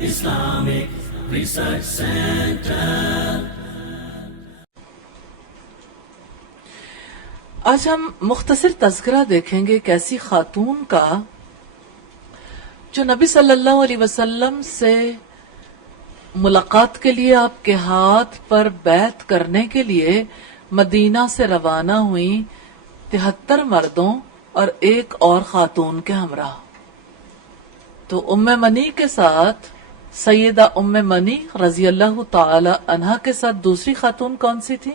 Islamic Research Center. آج ہم مختصر تذکرہ دیکھیں گے ایک ایسی خاتون کا جو نبی صلی اللہ علیہ وسلم سے ملاقات کے لیے آپ کے ہاتھ پر بیعت کرنے کے لیے مدینہ سے روانہ ہوئی 73 مردوں اور ایک اور خاتون کے ہمراہ. تو ام منی کے ساتھ سیدہ ام منی رضی اللہ تعالی عنہا کے ساتھ دوسری خاتون کون سی تھی؟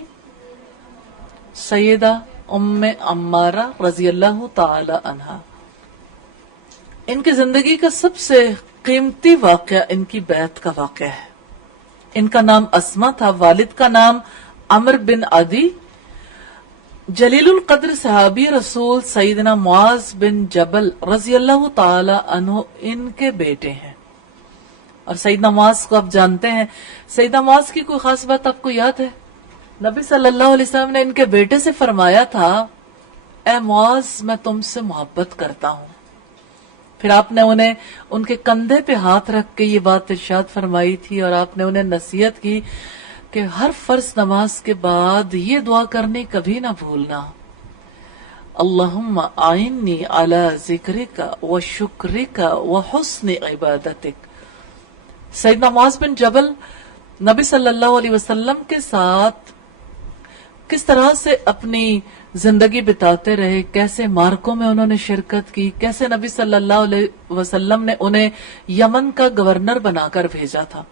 سیدہ ام عمارہ رضی اللہ تعالی عنہا. ان کی زندگی کا سب سے قیمتی واقعہ ان کی بیعت کا واقعہ ہے. ان کا نام اسما تھا، والد کا نام عمر بن عدی. جلیل القدر صحابی رسول سیدنا معاذ بن جبل رضی اللہ تعالی عنہ ان کے بیٹے ہیں. اور سیدنا معاذ کو آپ جانتے ہیں. سیدنا معاذ کی کوئی خاص بات آپ کو یاد ہے؟ نبی صلی اللہ علیہ وسلم نے ان کے بیٹے سے فرمایا تھا، اے معاذ میں تم سے محبت کرتا ہوں. پھر آپ نے انہیں ان کے کندھے پہ ہاتھ رکھ کے یہ بات ارشاد فرمائی تھی اور آپ نے انہیں نصیحت کی کہ ہر فرض نماز کے بعد یہ دعا کرنی کبھی نہ بھولنا، اللہم اعنی علی ذکرک و شکرک و حسن عبادتک. سیدنا معاذ بن جبل نبی صلی اللہ علیہ وسلم کے ساتھ کس طرح سے اپنی زندگی بتاتے رہے، کیسے مارکوں میں انہوں نے شرکت کی، کیسے نبی صلی اللہ علیہ وسلم نے انہیں یمن کا گورنر بنا کر بھیجا تھا.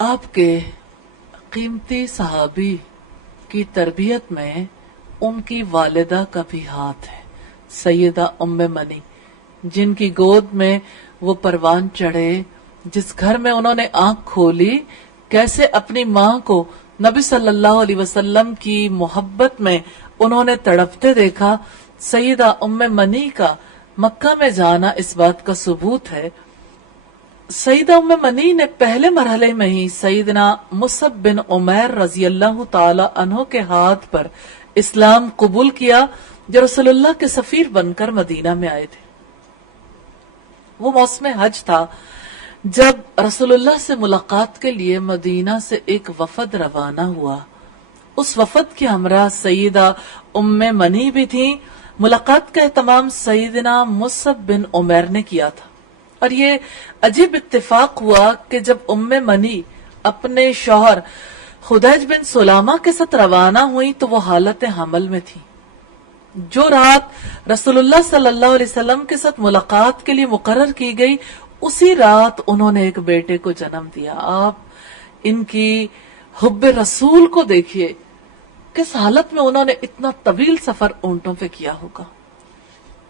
آپ کے قیمتی صحابی کی تربیت میں ان کی والدہ کا بھی ہاتھ ہے، سیدہ ام منی، جن کی گود میں وہ پروان چڑھے، جس گھر میں انہوں نے آنکھ کھولی، کیسے اپنی ماں کو نبی صلی اللہ علیہ وسلم کی محبت میں انہوں نے تڑپتے دیکھا. سیدہ ام منی کا مکہ میں جانا اس بات کا ثبوت ہے. سیدہ ام منی نے پہلے مرحلے میں ہی سیدنا مصعب بن عمیر رضی اللہ تعالی عنہ کے ہاتھ پر اسلام قبول کیا، جو رسول اللہ کے سفیر بن کر مدینہ میں آئے تھے. وہ موسم حج تھا جب رسول اللہ سے ملاقات کے لیے مدینہ سے ایک وفد روانہ ہوا. اس وفد کے ہمراہ سیدہ ام منی بھی تھیں. ملاقات کا اہتمام سیدنا مصعب بن عمیر نے کیا تھا. اور یہ عجیب اتفاق ہوا کہ جب ام منی اپنے شوہر خدیج بن سلامہ کے ساتھ روانہ ہوئی تو وہ حالت حمل میں تھی. جو رات رسول اللہ صلی اللہ علیہ وسلم کے ساتھ ملاقات کے لیے مقرر کی گئی، اسی رات انہوں نے ایک بیٹے کو جنم دیا. آپ ان کی حب رسول کو دیکھیے، کس حالت میں انہوں نے اتنا طویل سفر اونٹوں پہ کیا ہوگا.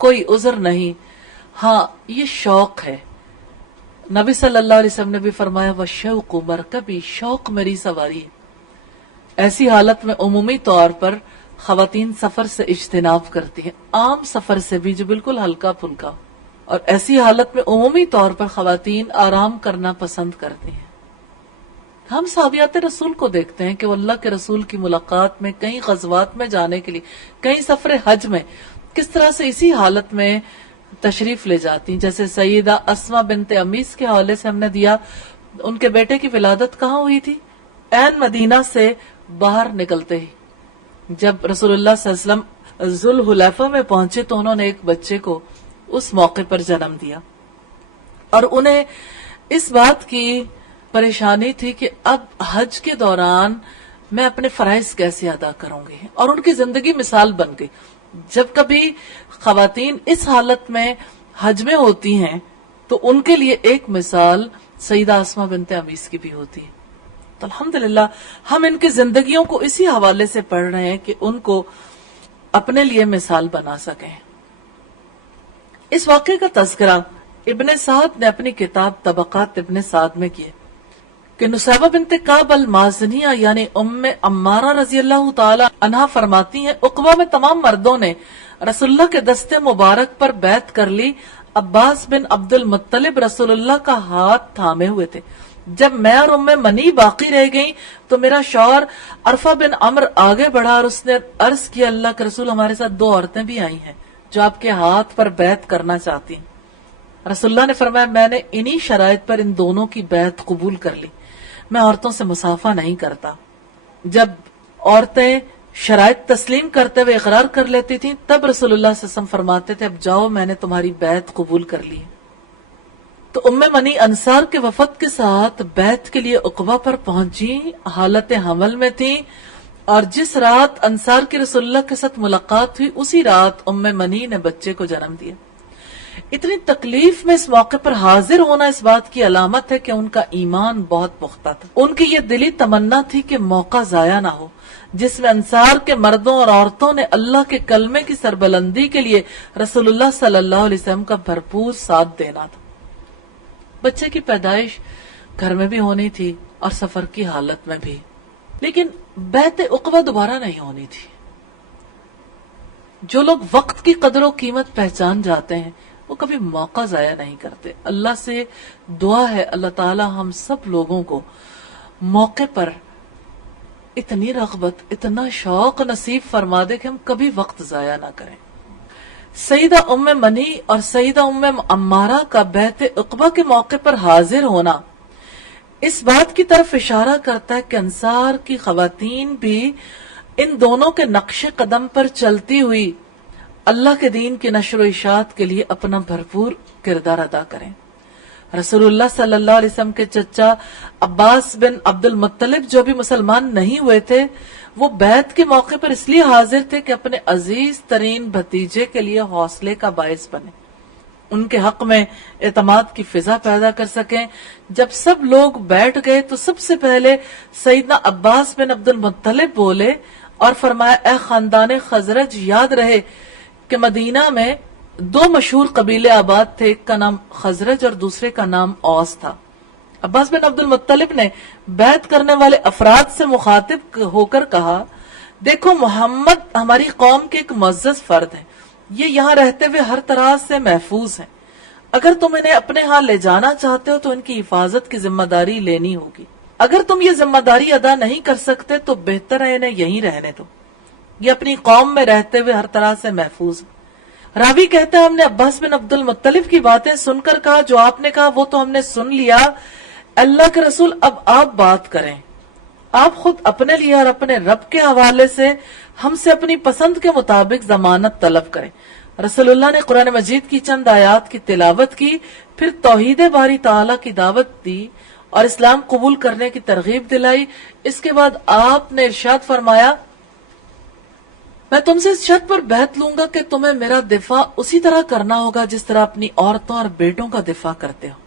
کوئی عذر نہیں، ہاں یہ شوق ہے. نبی صلی اللہ علیہ وسلم نے بھی فرمایا وَالشَّوْقُ مَرْكَبِي، شوق میری سواری ہے. ایسی حالت میں عمومی طور پر خواتین سفر سے اجتناب کرتی ہیں، عام سفر سے بھی جو بالکل ہلکا پھلکا. اور ایسی حالت میں عمومی طور پر خواتین آرام کرنا پسند کرتی ہیں. ہم صحابیات رسول کو دیکھتے ہیں کہ وہ اللہ کے رسول کی ملاقات میں، کئی غزوات میں جانے کے لیے، کئی سفر حج میں کس طرح سے اسی حالت میں تشریف لے جاتی ہیں. جیسے سیدہ اسما بنت امیس کے حوالے سے ہم نے دیا، ان کے بیٹے کی ولادت کہاں ہوئی تھی؟ عین مدینہ سے باہر نکلتے ہی جب رسول اللہ صلی اللہ علیہ وسلم ذوالحلیفہ میں پہنچے تو انہوں نے ایک بچے کو اس موقع پر جنم دیا. اور انہیں اس بات کی پریشانی تھی کہ اب حج کے دوران میں اپنے فرائض کیسے ادا کروں گی، اور ان کی زندگی مثال بن گئی. جب کبھی خواتین اس حالت میں حج میں ہوتی ہیں تو ان کے لیے ایک مثال سیدہ اسما بنت امیس کی بھی ہوتی ہے. تو الحمدللہ ہم ان کی زندگیوں کو اسی حوالے سے پڑھ رہے ہیں کہ ان کو اپنے لیے مثال بنا سکیں. اس واقعے کا تذکرہ ابن سعد نے اپنی کتاب طبقات ابن سعد میں کیے کہ نصیبہ بنت کعب المازنیہ یعنی ام عمارہ رضی اللہ تعالی عنہا فرماتی ہیں، عقبہ میں تمام مردوں نے رسول اللہ کے دستے مبارک پر بیعت کر لی. عباس بن عبد المطلب رسول اللہ کا ہاتھ تھامے ہوئے تھے. جب میں اور ام منی باقی رہ گئیں تو میرا شوہر عرفہ بن عمر آگے بڑھا اور اس نے عرض کیا، اللہ کے رسول ہمارے ساتھ 2 عورتیں بھی آئی ہیں جو آپ کے ہاتھ پر بیعت کرنا چاہتی ہیں. رسول اللہ نے فرمایا میں نے انہی شرائط پر ان دونوں کی بیعت قبول کر لی، میں عورتوں سے مصافحہ نہیں کرتا۔ جب عورتیں شرائط تسلیم کرتے ہوئے اقرار کر لیتی تھیں تب رسول اللہ صلی اللہ علیہ وسلم فرماتے تھے اب جاؤ میں نے تمہاری بیعت قبول کر لی۔ تو ام منی انصار کے وفد کے ساتھ بیعت کے لیے عقبہ پر پہنچی، حالت حمل میں تھی، اور جس رات انصار کی رسول اللہ کے ساتھ ملاقات ہوئی اسی رات ام منی نے بچے کو جنم دیا۔ اتنی تکلیف میں اس موقع پر حاضر ہونا اس بات کی علامت ہے کہ ان کا ایمان بہت پختہ تھا۔ ان کی یہ دلی تمنا تھی کہ موقع ضائع نہ ہو جس میں انصار کے مردوں اور عورتوں نے اللہ کے کلمے کی سربلندی کے لیے رسول اللہ صلی اللہ علیہ وسلم کا بھرپور ساتھ دینا تھا۔ بچے کی پیدائش گھر میں بھی ہونی تھی اور سفر کی حالت میں بھی، لیکن بیعت عقبہ دوبارہ نہیں ہونی تھی۔ جو لوگ وقت کی قدر و قیمت پہچان جاتے ہیں وہ کبھی موقع ضائع نہیں کرتے۔ اللہ سے دعا ہے اللہ تعالی ہم سب لوگوں کو موقع پر اتنی رغبت، اتنا شوق نصیب فرما دے کہ ہم کبھی وقت ضائع نہ کریں۔ سیدہ ام منی اور سیدہ ام عمارہ کا بیعت عقبہ کے موقع پر حاضر ہونا اس بات کی طرف اشارہ کرتا ہے کہ انصار کی خواتین بھی ان دونوں کے نقش قدم پر چلتی ہوئی اللہ کے دین کی نشر و اشاعت کے لیے اپنا بھرپور کردار ادا کریں۔ رسول اللہ صلی اللہ علیہ وسلم کے چچا عباس بن عبد المطلب جو بھی مسلمان نہیں ہوئے تھے وہ بیعت کے موقع پر اس لیے حاضر تھے کہ اپنے عزیز ترین بھتیجے کے لیے حوصلے کا باعث بنے، ان کے حق میں اعتماد کی فضا پیدا کر سکیں۔ جب سب لوگ بیٹھ گئے تو سب سے پہلے سیدنا عباس بن عبد المطلب بولے اور فرمایا اے خاندان خزرج، یاد رہے کہ مدینہ میں دو مشہور قبیلے آباد تھے، ایک کا نام خزرج اور دوسرے کا نام اوس تھا۔ عباس بن عبد المطلب نے بیعت کرنے والے افراد سے مخاطب ہو کر کہا دیکھو محمد ہماری قوم کے ایک معزز فرد ہیں، یہ یہاں رہتے ہوئے ہر طرح سے محفوظ ہیں، اگر تم انہیں اپنے ہاں لے جانا چاہتے ہو تو ان کی حفاظت کی ذمہ داری لینی ہوگی، اگر تم یہ ذمہ داری ادا نہیں کر سکتے تو بہتر ہے انہیں یہیں رہنے دو، یہ اپنی قوم میں رہتے ہوئے ہر طرح سے محفوظ ہیں۔ راوی کہتے ہیں ہم نے عباس بن عبد المطلب کی باتیں سن کر کہا جو آپ نے کہا وہ تو ہم نے سن لیا، اللہ کے رسول اب آپ بات کریں، آپ خود اپنے لیے اور اپنے رب کے حوالے سے ہم سے اپنی پسند کے مطابق ضمانت طلب کریں۔ رسول اللہ نے قرآن مجید کی چند آیات کی تلاوت کی، پھر توحید باری تعالیٰ کی دعوت دی اور اسلام قبول کرنے کی ترغیب دلائی۔ اس کے بعد آپ نے ارشاد فرمایا میں تم سے اس شرط پر بیعت لوں گا کہ تمہیں میرا دفاع اسی طرح کرنا ہوگا جس طرح اپنی عورتوں اور بیٹوں کا دفاع کرتے ہو۔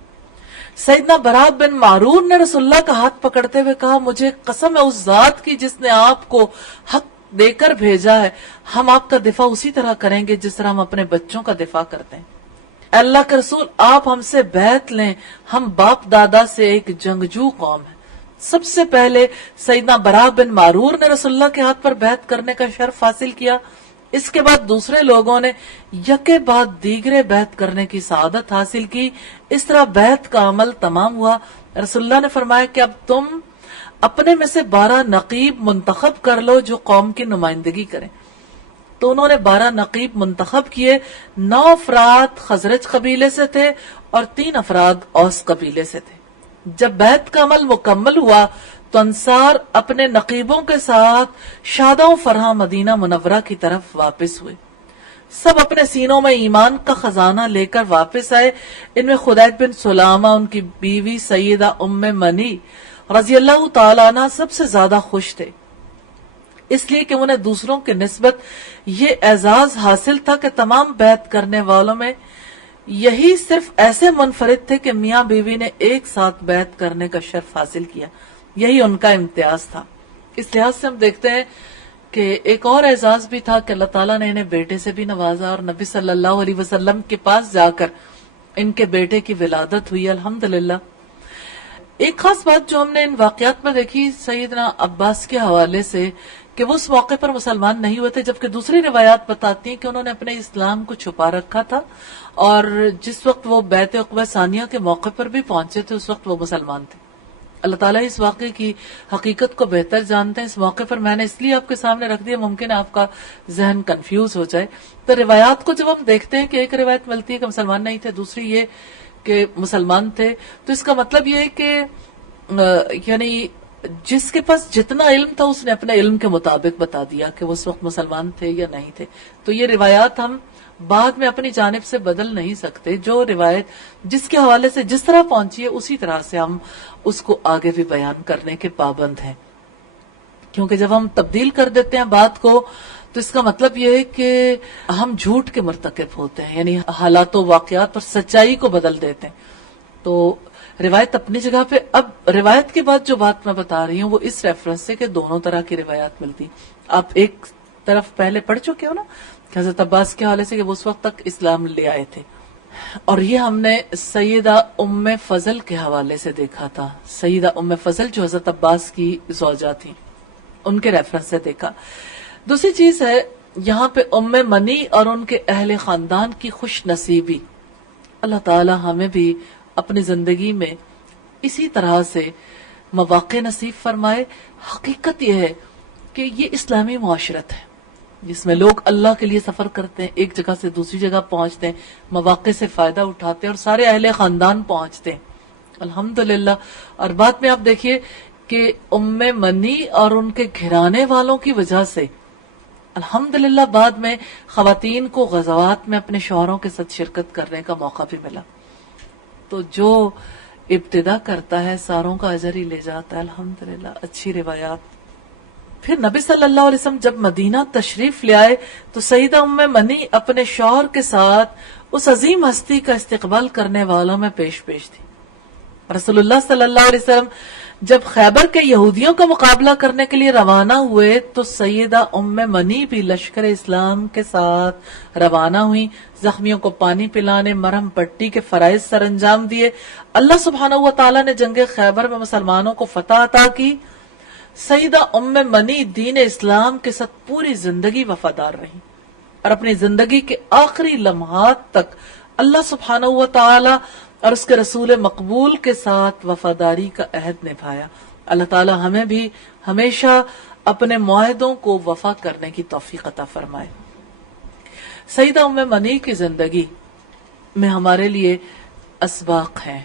سیدنا برا بن معرور نے رسول اللہ کا ہاتھ پکڑتے ہوئے کہا مجھے قسم ہے اس ذات کی جس نے آپ کو حق دے کر بھیجا ہے، ہم آپ کا دفاع اسی طرح کریں گے جس طرح ہم اپنے بچوں کا دفاع کرتے ہیں۔ اے اللہ کے رسول آپ ہم سے بیعت لیں، ہم باپ دادا سے ایک جنگجو قوم ہیں۔ سب سے پہلے سیدنا برا بن معرور نے رسول اللہ کے ہاتھ پر بیعت کرنے کا شرف حاصل کیا، اس کے بعد دوسرے لوگوں نے یکے بعد دیگرے بیعت کرنے کی سعادت حاصل کی۔ اس طرح بیعت کا عمل تمام ہوا۔ رسول اللہ نے فرمایا کہ اب تم اپنے میں سے 12 نقیب منتخب کر لو جو قوم کی نمائندگی کریں۔ تو انہوں نے 12 نقیب منتخب کیے، 9 افراد خزرج قبیلے سے تھے اور 3 افراد اوس قبیلے سے تھے۔ جب بیعت کا عمل مکمل ہوا تو انصار اپنے نقیبوں کے ساتھ شادوں فرحاں مدینہ منورہ کی طرف واپس ہوئے۔ سب اپنے سینوں میں ایمان کا خزانہ لے کر واپس آئے۔ ان میں خدیج بن سلامہ، ان کی بیوی سیدہ ام منی رضی اللہ تعالیٰ عنہ سب سے زیادہ خوش تھے، اس لیے کہ انہیں دوسروں کے نسبت یہ اعزاز حاصل تھا کہ تمام بیعت کرنے والوں میں یہی صرف ایسے منفرد تھے کہ میاں بیوی نے ایک ساتھ بیعت کرنے کا شرف حاصل کیا، یہی ان کا امتیاز تھا۔ اس لحاظ سے ہم دیکھتے ہیں کہ ایک اور اعزاز بھی تھا کہ اللہ تعالیٰ نے انہیں بیٹے سے بھی نوازا اور نبی صلی اللہ علیہ وسلم کے پاس جا کر ان کے بیٹے کی ولادت ہوئی، الحمدللہ۔ ایک خاص بات جو ہم نے ان واقعات میں دیکھی سیدنا عباس کے حوالے سے کہ وہ اس موقع پر مسلمان نہیں ہوئے تھے، جبکہ دوسری روایات بتاتی ہیں کہ انہوں نے اپنے اسلام کو چھپا رکھا تھا اور جس وقت وہ بیعت عقبہ ثانیہ کے موقع پر بھی پہنچے تھے اس وقت وہ مسلمان تھے۔ اللہ تعالیٰ اس واقعے کی حقیقت کو بہتر جانتے ہیں. اس موقع پر میں نے اس لیے آپ کے سامنے رکھ دیا, ممکن ہے آپ کا ذہن کنفیوز ہو جائے. تو روایات کو جب ہم دیکھتے ہیں کہ ایک روایت ملتی ہے کہ مسلمان نہیں تھے, دوسری یہ کہ مسلمان تھے, تو اس کا مطلب یہ ہے کہ یعنی جس کے پاس جتنا علم تھا اس نے اپنے علم کے مطابق بتا دیا کہ وہ اس وقت مسلمان تھے یا نہیں تھے. تو یہ روایات ہم بعد میں اپنی جانب سے بدل نہیں سکتے. جو روایت جس کے حوالے سے جس طرح پہنچی ہے اسی طرح سے ہم اس کو آگے بھی بیان کرنے کے پابند ہیں. کیونکہ جب ہم تبدیل کر دیتے ہیں بات کو تو اس کا مطلب یہ ہے کہ ہم جھوٹ کے مرتکب ہوتے ہیں, یعنی حالات و واقعات اور سچائی کو بدل دیتے ہیں. تو روایت اپنی جگہ پہ. اب روایت کے بعد جو بات میں بتا رہی ہوں وہ اس ریفرنس سے کہ دونوں طرح کی روایات ملتی. آپ ایک طرف پہلے پڑھ چکے ہو نا کہ حضرت عباس کے حوالے سے کہ وہ اس وقت تک اسلام لے آئے تھے, اور یہ ہم نے سیدہ ام فضل کے حوالے سے دیکھا تھا. سیدہ ام فضل جو حضرت عباس کی زوجہ تھی, ان کے ریفرنس سے دیکھا. دوسری چیز ہے یہاں پہ ام منی اور ان کے اہل خاندان کی خوش نصیبی. اللہ تعالی ہمیں بھی اپنی زندگی میں اسی طرح سے مواقع نصیب فرمائے. حقیقت یہ ہے کہ یہ اسلامی معاشرت ہے جس میں لوگ اللہ کے لیے سفر کرتے ہیں, ایک جگہ سے دوسری جگہ پہنچتے ہیں, مواقع سے فائدہ اٹھاتے ہیں اور سارے اہل خاندان پہنچتے ہیں الحمدللہ. اور بعد میں آپ دیکھیے کہ ام منی اور ان کے گھرانے والوں کی وجہ سے الحمدللہ بعد میں خواتین کو غزوات میں اپنے شوہروں کے ساتھ شرکت کرنے کا موقع بھی ملا. تو جو ابتدا کرتا ہے ساروں کا اجر ہی لے جاتا ہے الحمدللہ. اچھی روایات. پھر نبی صلی اللہ علیہ وسلم جب مدینہ تشریف لے آئے تو سیدہ ام منی اپنے شوہر کے ساتھ اس عظیم ہستی کا استقبال کرنے والوں میں پیش تھی. رسول اللہ صلی اللہ علیہ وسلم جب خیبر کے یہودیوں کا مقابلہ کرنے کے لیے روانہ ہوئے تو سیدہ ام منی بھی لشکر اسلام کے ساتھ روانہ ہوئی. زخمیوں کو پانی پلانے, مرہم پٹی کے فرائض سر انجام دیے. اللہ سبحانہ و تعالیٰ نے جنگ خیبر میں مسلمانوں کو فتح عطا کی. سیدہ ام منی دین اسلام کے ساتھ پوری زندگی وفادار رہی اور اپنی زندگی کے آخری لمحات تک اللہ سبحانہ و تعالی اور اس کے رسول مقبول کے ساتھ وفاداری کا عہد نبھایا. اللہ تعالی ہمیں بھی ہمیشہ اپنے معاہدوں کو وفا کرنے کی توفیق عطا فرمائے. سیدہ ام منی کی زندگی میں ہمارے لیے اسباق ہیں.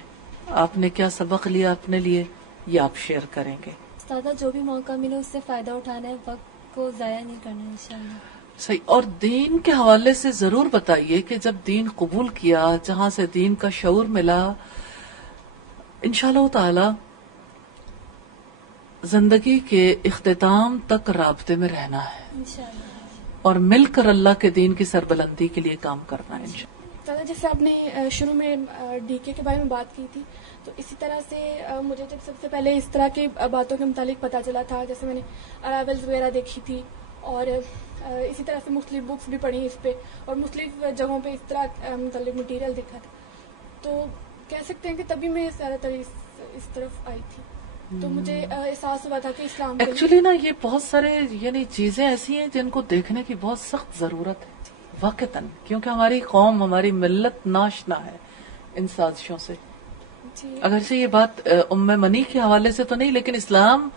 آپ نے کیا سبق لیا اپنے لیے, یہ آپ شیئر کریں گے. استاذہ جو بھی موقع ملے اس سے فائدہ اٹھانا ہے, وقت کو ضائع نہیں کرنا انشاءاللہ. صحیح. اور دین کے حوالے سے ضرور بتائیے کہ جب دین قبول کیا, جہاں سے دین کا شعور ملا, انشاءاللہ تعالی زندگی کے اختتام تک رابطے میں رہنا ہے انشاءاللہ. اور مل کر اللہ کے دین کی سربلندی کے لیے کام کرنا ہے انشاءاللہ. استاذہ جیسے آپ نے شروع میں ڈی کے بارے میں بات کی تھی, تو اسی طرح سے مجھے جب سب سے پہلے اس طرح کی باتوں کے متعلق پتہ چلا تھا, جیسے میں نے ارائیولز وغیرہ دیکھی تھی اور اسی طرح سے مختلف بکس بھی پڑھی اس پہ اور مختلف جگہوں پہ اس طرح متعلق مٹیریل دیکھا تھا. تو کہہ سکتے ہیں کہ تبھی میں زیادہ تر اس طرف آئی تھی. تو مجھے احساس ہوا تھا کہ اسلام ایکچولی نا یہ بہت سارے یعنی چیزیں ایسی ہیں جن کو دیکھنے کی بہت سخت ضرورت ہے واقعتاً, کیونکہ ہماری قوم, ہماری ملت ناشنا ہے ان سازشوں سے. اگرچہ یہ بات ام منی کے حوالے سے تو نہیں, لیکن اسلام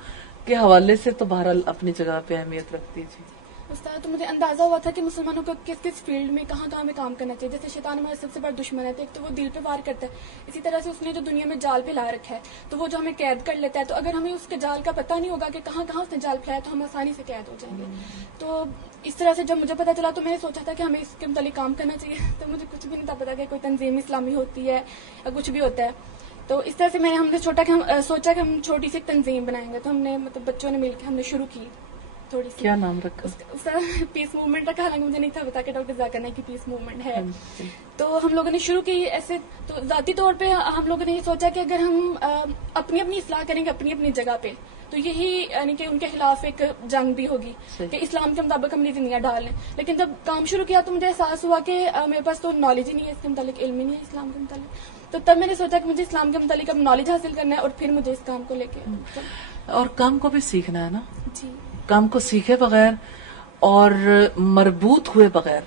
کے حوالے سے تو بہرحال اپنی جگہ پہ اہمیت رکھتی ہے. استاد, تو مجھے اندازہ ہوا تھا کہ مسلمانوں کو کس کس فیلڈ میں کہاں کہاں میں کام کرنا چاہیے. جیسے شیطان ہمارا سب سے بڑا دشمن ہے, تو ایک تو وہ دل پہ وار کرتا ہے, اسی طرح سے اس نے جو دنیا میں جال پھیلا رکھا ہے تو وہ جو ہمیں قید کر لیتا ہے. تو اگر ہمیں اس کے جال کا پتہ نہیں ہوگا کہ کہاں کہاں اس نے جال پھیلایا تو ہم آسانی سے قید ہو جائیں گے. تو اس طرح سے جب مجھے پتہ چلا تو میں نے سوچا تھا کہ ہمیں اس کے متعلق کام کرنا چاہیے. تو مجھے کچھ بھی نہیں تھا پتا کہ کوئی تنظیم اسلامی ہوتی ہے یا کچھ بھی ہوتا ہے. تو اس طرح سے ہم نے سوچا کہ ہم چھوٹی سی ایک تنظیم بنائیں گے. تو ہم نے بچوں نے مل کے ہم نے شروع کی تھوڑی سی. کیا نام رکھا؟ پیس موومنٹ رکھا, حالانکہ مجھے نہیں تھا پتا کہ ڈاکٹر ذاکر نائک کی پیس موومنٹ ہے. تو ہم لوگوں نے شروع کی ایسے. تو ذاتی طور پہ ہم لوگوں نے یہ سوچا کہ اگر ہم اپنی اپنی اصلاح کریں گے اپنی اپنی جگہ پہ, تو یہی یعنی کہ ان کے خلاف ایک جنگ بھی ہوگی کہ اسلام کے مطابق ہم نے زندگیاں ڈال لیں. لیکن جب کام شروع کیا تو مجھے احساس ہوا کہ میرے پاس تو نالج ہی نہیں ہے اس کے متعلق, علم ہی نہیں ہے اسلام کے متعلق. تو تب میں نے سوچا کہ مجھے اسلام کے متعلق اب نالج حاصل کرنا ہے اور پھر مجھے اس کام کو لے کے. اور کام کو بھی سیکھنا ہے نا. جی, کام کو سیکھے بغیر اور مربوط ہوئے بغیر,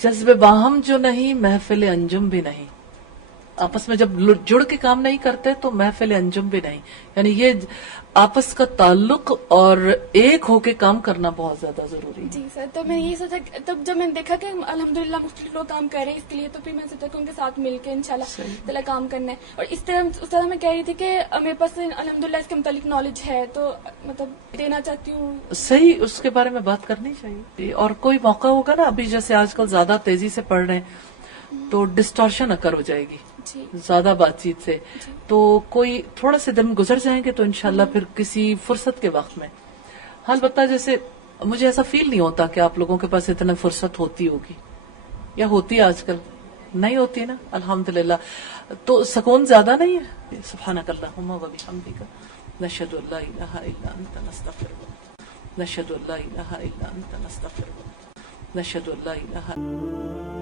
جذب باہم جو نہیں محفل انجم بھی نہیں. آپس میں جب جڑ کے کام نہیں کرتے تو محفل انجم بھی نہیں. یعنی یہ آپس کا تعلق اور ایک ہو کے کام کرنا بہت زیادہ ضروری ہے. جی سر، تو میں یہی سوچا، تب جب میں نے دیکھا کہ الحمدللہ مختلف لوگ کام کر رہے ہیں اس کے لیے، تو پھر میں نے سوچا کہ ان کے ساتھ مل کے انشاءاللہ تعالیٰ کام کرنا ہے. اور اس طرح میں کہہ رہی تھی کہ میرے پاس الحمدللہ اس کے متعلق نالج ہے، تو مطلب دینا چاہتی ہوں. صحیح، اس کے بارے میں بات کرنی چاہیے. اور کوئی موقع ہوگا نا، ابھی جیسے آج کل زیادہ تیزی سے پڑھ رہے ہیں تو ڈسٹارشن اکر ہو جائے گی جی زیادہ بات چیت سے. تو کوئی تھوڑا سے دن گزر جائیں گے تو انشاءاللہ پھر کسی فرصت کے وقت میں. البتہ جیسے مجھے ایسا فیل نہیں ہوتا کہ آپ لوگوں کے پاس اتنا فرصت ہوتی ہوگی، یا ہوتی آج کل نہیں ہوتی نا الحمدللہ، تو سکون زیادہ نہیں ہے. سبحانک اللہم و بحمدک، نشہد ان لا الہ الا انت نستغفرک، نشہد ان لا الہ الا انت نستغفرک، نشہد ان لا الہ